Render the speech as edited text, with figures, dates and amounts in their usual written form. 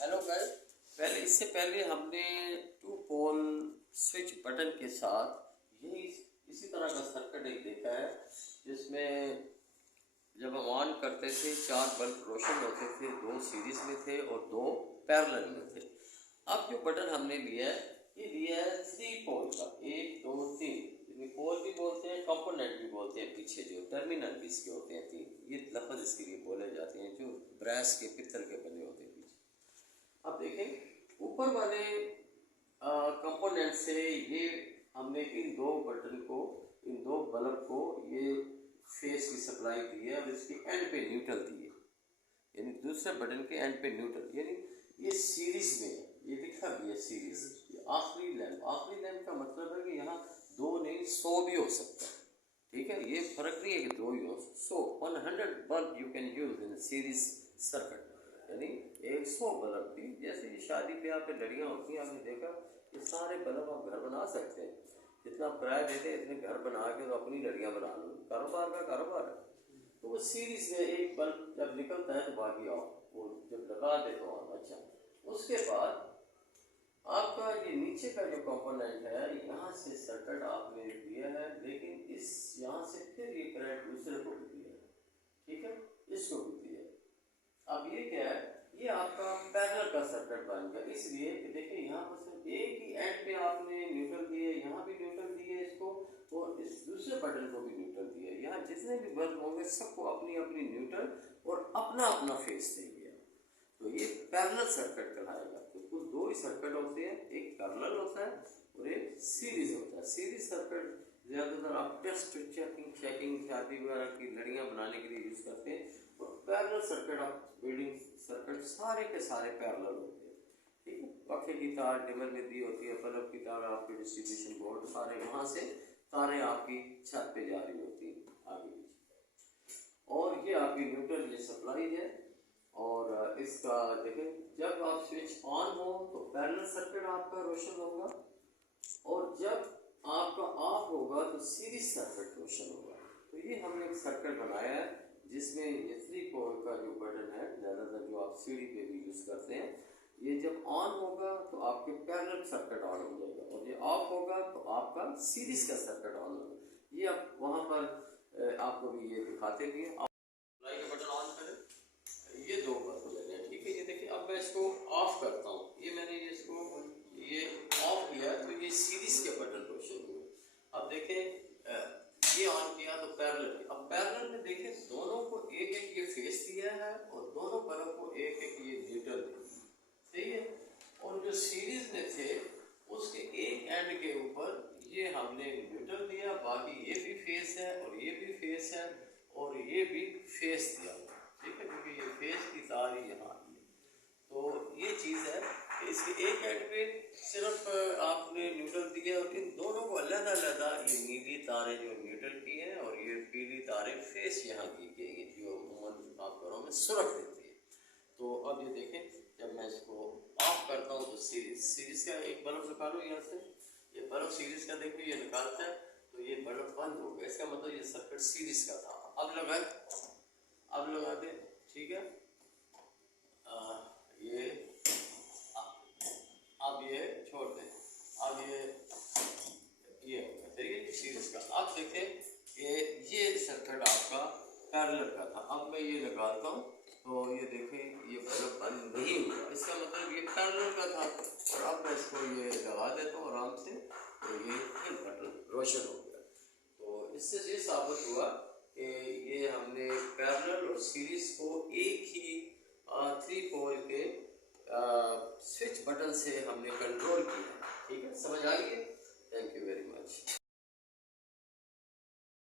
Hello guys, इससे पहले हमने 2 पोल स्विच बटन के साथ यही इसी तरह का सर्किट एक देखा है, जिसमें जब हम ऑन करते थे 4 बल्ब रोशन होते थे, 2 सीरीज में थे और 2 पैरेलल में थे। अब जो बटन हमने लिया है, ये लिया है 3 पोल का, 1 2 3। इसमें पोल भी बोलते हैं, कंपोनेंट भी बोलते हैं, पीछे जो टर्मिनल भी इसके होते हैं 3। ये लफ्ज़ इसके लिए बोले जाते हैं, जो ब्रास के पित्तल के बने होते हैं पीछे। अब देखें ऊपर वाले कंपोनेंट से ये हमने इन 2 बटन को, इन 2 बल्ब को ये फेस की सप्लाई दी है और इसकी एंड पे न्यूट्रल दी है, यानी दूसरे बटन के एंड पे न्यूट्रल, यानी ये सीरीज में है, ये लिखा भी है सीरीज। ये आखिरी लैंप का मतलब है कि यहाँ 2 नहीं 100 भी हो सकता है, ठीक है। ये फर्क नहीं है कि 2 ही हो, 100 bulb you can use in series circuit, यानी 100 बल्ब भी। जैसे ये शादी ब्याह पे लड़ियाँ होती हैं, आपने देखा, ये सारे बल्ब आप घर बना सकते हैं, जितना किराया देते हैं इतने घर बना के तो अपनी लड़ियाँ बना लो, कारोबार का कारोबार है। तो वो सीरीज में एक बल्ब जब निकलता है तो बाकी आओ, वो जब लगा दे तो आओ। अच्छा, उसके बाद आपका ये नीचे का जो कंपोनेंट है, यहाँ से सर्किट आपने दिया है, लेकिन इस यहाँ से फिर ये करंट दूसरे को भी दिया है, ठीक है, इसको भी दिया है। अब ये क्या है, ये आपका पैरेलल का सर्किट बन गया, इसलिए देखिए यहाँ पर सिर्फ एक ही एंड पे आपने न्यूट्रल दिए, यहाँ भी न्यूट्रल दिए इसको, और इस दूसरे बटन को भी न्यूट्रल दिया। यहाँ जितने भी बल्ब होंगे सबको अपनी अपनी न्यूट्रल और अपना अपना फेस दे दिया, तो ये पैरेलल सर्किट कहलाएगा। तो कुल 2 ही सर्किट होते हैं, एक पैरेलल होता है और एक सीरीज होता है। सीरीज सर्किट ज़्यादातर आप टेस्ट चेकिंग शादी वगैरह की लड़ियाँ बनाने के लिए यूज़ करते हैं, और पैरेलल सर्किट आप बिल्डिंग सर्किट सारे के सारे पैरेलल होते हैं, ठीक है। पखे की तार डिमर में दी होती है, बल्ब की तार आपके डिस्ट्रीब्यूशन बोर्ड, सारे वहाँ से तारें आपकी छत पे जा रही होती हैं आगे पीछे, और ये आपकी न्यूट्रल ये सप्लाई है। और इसका देखें, जब आप स्विच ऑन हो तो पैरेलल सर्किट आपका रोशन होगा, और जब आपका ऑफ होगा तो सीरीज सर्किट रोशन होगा। तो ये हमने एक सर्किट बनाया है, जिसमें ये 3 पोल का जो बटन है, ज़्यादातर जो आप सीढ़ी पे भी यूज़ करते हैं, ये जब ऑन होगा तो आपके पैरेलल सर्किट ऑन हो जाएगा, और ये ऑफ होगा तो आपका सीरीज का सर्किट ऑन होगा। ये आप वहाँ पर आपको भी ये दिखाते भी हैं। लाइट का बटन ऑन करें, ये 2 बल्ब लगे हैं, ठीक है। ये देखिए, अब मैं इसको ऑफ करता हूँ, ये मैंने इसको ये ऑफ किया तो ये सीरीज के बटन रोशन हुए। अब देखें ये ऑन किया तो पैरेलल, अब पैरेलल में देखें दोनों को एक एक ये फेस दिया है और दोनों बल्ब को एक एक ये न्यूट्रल दिया, सही है। और जो सीरीज में थे उसके एक एंड के ऊपर ये हमने न्यूट्रल दिया, बाकी ये भी फेस है और ये भी फेस है और ये भी फेस दिया, ठीक है, क्योंकि ये फेस की तार ही यहाँ आई है। तो ये चीज़ है कि इसके एक एंड पे सिर्फ आपने न्यूट्रल दिया, और इन दोनों को अलग-अलग ये नीली तारें जो न्यूट्रल की हैं और ये पीली तारें फेस यहाँ की गई, जो आप घरों में सुरख देती है। तो अब ये देखें, जब मैं इसको ऑफ करता हूँ तो सीरीज का एक बल्ब निकालो यहाँ से, ये बल्ब सीरीज का देखो ये निकालता है तो ये बल्ब बंद हो गया, इसका मतलब ये सर्किट सीरीज का था। अब लगा दे, ठीक है। अब ये छोड़ दें, अब ये हो गया, देखिए सीरीज का। अब देखें कि ये सर्किट आपका पैरेलल का था, अब मैं ये लगाता हूँ तो ये देखें ये बल्ब बंद नहीं हुआ, इसका मतलब ये पैरेलल का था। और अब मैं इसको ये लगा देता हूँ आराम से, तो ये फिर बटन रोशन हो गया। तो इससे ये साबित हुआ कि ये हमने पैरेलल और सीरीज को एक ही 3 पोल के स्विच बटन से हमने कंट्रोल किया, ठीक है। समझ आ गई? Thank you very much.